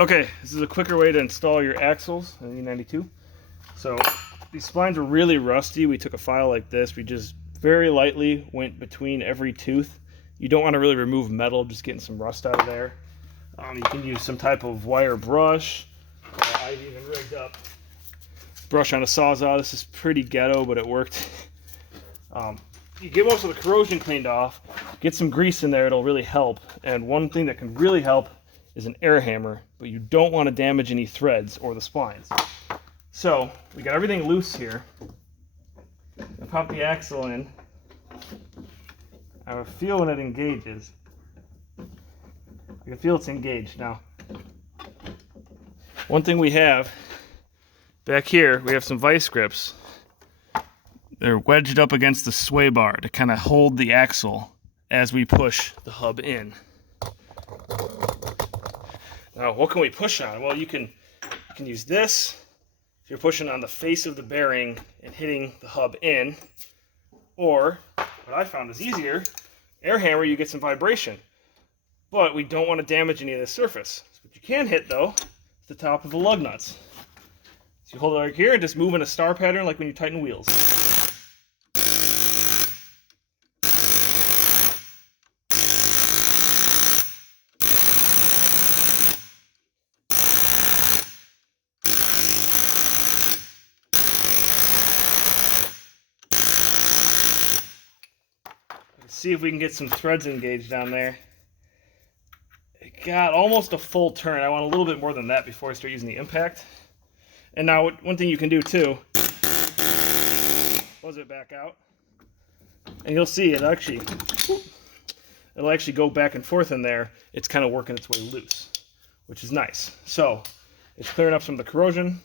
Okay, this is a quicker way to install your axles in the E92. So these splines were really rusty. We took a file like this. We just very lightly went between every tooth. You don't want to really remove metal, just getting some rust out of there. You can use some type of wire brush. I've even rigged up brush on a Sawzall. This is pretty ghetto, but it worked. You get most of the corrosion cleaned off, get some grease in there, it'll really help. And one thing that can really help is an air hammer, but you don't want to damage any threads or the splines. So we got everything loose here. I'll pop the axle in. I have a feel when it engages. I can feel it's engaged now. One thing we have back here, we have some vice grips. They're wedged up against the sway bar to kind of hold the axle as we push the hub in. Now, what can we push on? Well, you can use this if you're pushing on the face of the bearing and hitting the hub in. Or, what I found is easier, air hammer, you get some vibration. But we don't want to damage any of the surface. So what you can hit, though, is the top of the lug nuts. So you hold it right here and just move in a star pattern like when you tighten wheels. See if we can get some threads engaged down there. It got almost a full turn. I want a little bit more than that before I start using the impact. And now one thing you can do too, buzz it back out, and you'll see it'll actually go back and forth in there. It's kind of working its way loose, which is nice. So it's clearing up some of the corrosion.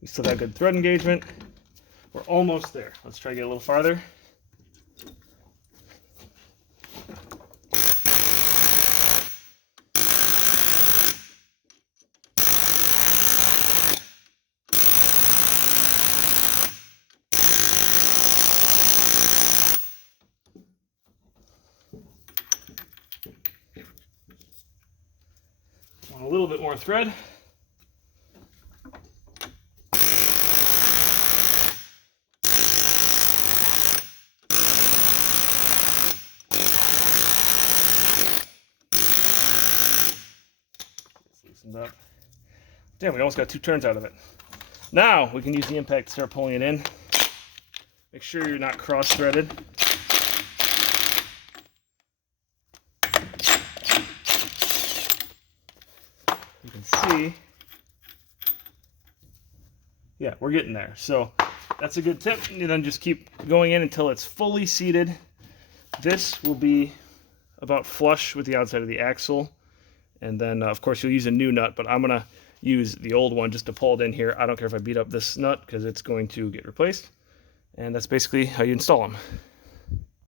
We still have good thread engagement. We're almost there. Let's try to get a little farther. Want a little bit more thread. Loosened up. Damn, we almost got 2 turns out of it. Now we can use the impact to start pulling it in. Make sure you're not cross-threaded. You can see, yeah, we're getting there. So that's a good tip. And then just keep going in until it's fully seated. This will be about flush with the outside of the axle. And then, of course, you'll use a new nut, but I'm going to use the old one just to pull it in here. I don't care if I beat up this nut because it's going to get replaced. And that's basically how you install them.